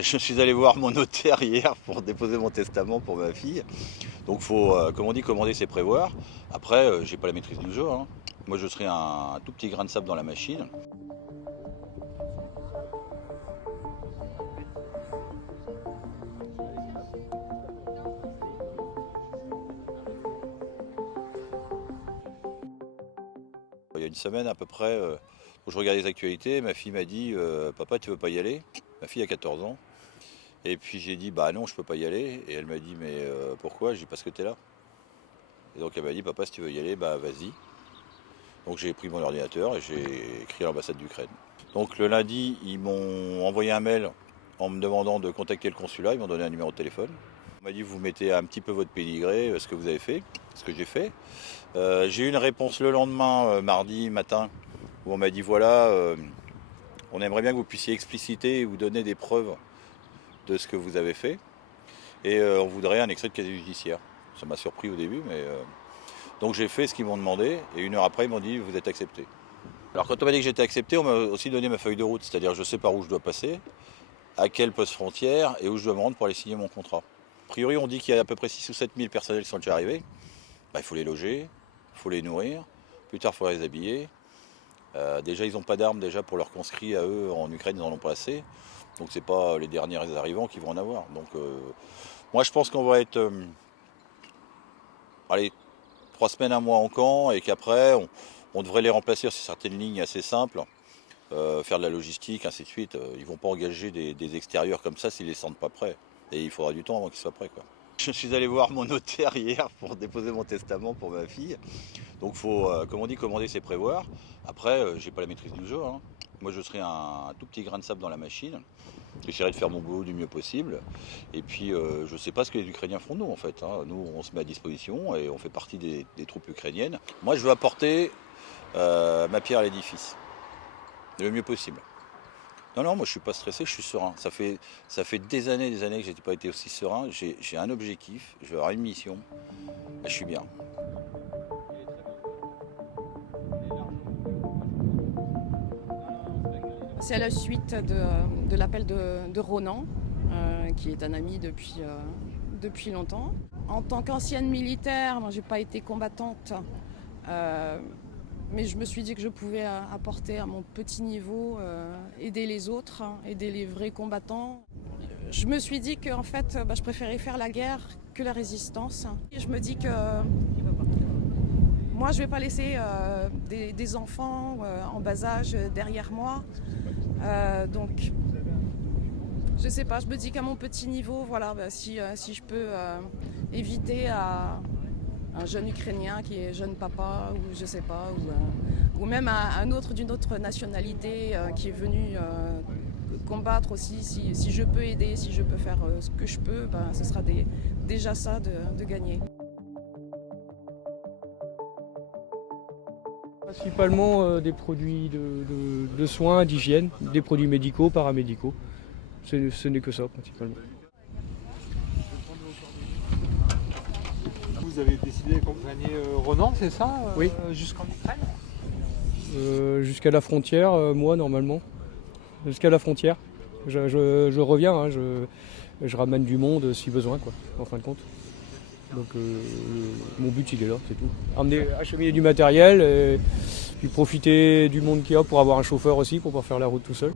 Je suis allé voir mon notaire hier pour déposer mon testament pour ma fille. Donc faut, comme on dit, commander c'est prévoir. Après, j'ai pas la maîtrise du jeu, hein. Moi je serai un tout petit grain de sable dans la machine. Il y a une semaine à peu près, où je regardais les actualités, ma fille m'a dit Papa, tu veux pas y aller? Ma fille a 14 ans. Et puis j'ai dit bah non, je peux pas y aller. Et elle m'a dit mais pourquoi? J'ai dit parce que tu es là. Et donc elle m'a dit papa, si tu veux y aller, bah vas-y. Donc j'ai pris mon ordinateur et j'ai écrit à l'ambassade d'Ukraine. Donc le lundi, ils m'ont envoyé un mail en me demandant de contacter le consulat, ils m'ont donné un numéro de téléphone. On m'a dit vous mettez un petit peu votre pédigré, ce que vous avez fait, ce que j'ai fait. J'ai eu une réponse le lendemain, mardi matin, où on m'a dit voilà, on aimerait bien que vous puissiez expliciter et vous donner des preuves de ce que vous avez fait. Et on voudrait un extrait de casier judiciaire. Ça m'a surpris au début, mais donc j'ai fait ce qu'ils m'ont demandé, et une heure après, ils m'ont dit vous êtes accepté. Alors quand on m'a dit que j'étais accepté, on m'a aussi donné ma feuille de route, c'est-à-dire je sais par où je dois passer, à quel poste frontière, et où je dois me rendre pour aller signer mon contrat. A priori, on dit qu'il y a à peu près 6 ou 7 000 personnels qui sont déjà arrivés. Bah, il faut les loger, il faut les nourrir, plus tard il faut les habiller. Déjà, ils n'ont pas d'armes déjà pour leurs conscrits à eux, en Ukraine, ils n'en ont pas assez. Donc c'est pas les derniers arrivants qui vont en avoir. Donc moi je pense qu'on va être allez, 3 semaines, un mois en camp, et qu'après on devrait les remplacer sur certaines lignes assez simples, faire de la logistique, ainsi de suite. Ils ne vont pas engager des extérieurs comme ça s'ils ne les sentent pas prêts. Et il faudra du temps avant qu'ils soient prêts, quoi. Je suis allé voir mon notaire hier pour déposer mon testament pour ma fille. Donc faut, comme on dit, commander c'est prévoir. Après, j'ai pas la maîtrise du jeu, hein. Moi je serai un tout petit grain de sable dans la machine. J'essaierai de faire mon boulot du mieux possible. Et puis je ne sais pas ce que les Ukrainiens font de nous en fait, hein. Nous on se met à disposition et on fait partie des troupes ukrainiennes. Moi je veux apporter ma pierre à l'édifice, le mieux possible. Non, non, moi je suis pas stressé, je suis serein. Ça fait des années que je n'ai pas été aussi serein. J'ai un objectif, je vais avoir une mission, et je suis bien. C'est à la suite de l'appel de Ronan, qui est un ami depuis longtemps. En tant qu'ancienne militaire, moi, je n'ai pas été combattante, mais je me suis dit que je pouvais apporter à mon petit niveau, aider les autres, aider les vrais combattants. Je me suis dit qu'en fait, je préférais faire la guerre que la résistance. Et je me dis que moi, je ne vais pas laisser des enfants en bas âge derrière moi. Donc, je sais pas, je me dis qu'à mon petit niveau, voilà, si je peux éviter à un jeune Ukrainien qui est jeune papa, ou je sais pas, ou même à un autre d'une autre nationalité qui est venu combattre aussi, si je peux aider, si je peux faire ce que je peux, ce sera déjà ça de gagner. Principalement des produits de soins, d'hygiène, des produits médicaux, paramédicaux. Ce n'est que ça principalement. Vous avez décidé d'accompagner Ronan, c'est ça? Oui. Jusqu'en Ukraine? Jusqu'à la frontière, moi normalement. Jusqu'à la frontière. Je reviens, hein, je ramène du monde si besoin, quoi, en fin de compte. Donc mon but il est là, c'est tout. Acheminer du matériel et puis profiter du monde qu'il y a pour avoir un chauffeur aussi pour pouvoir faire la route tout seul.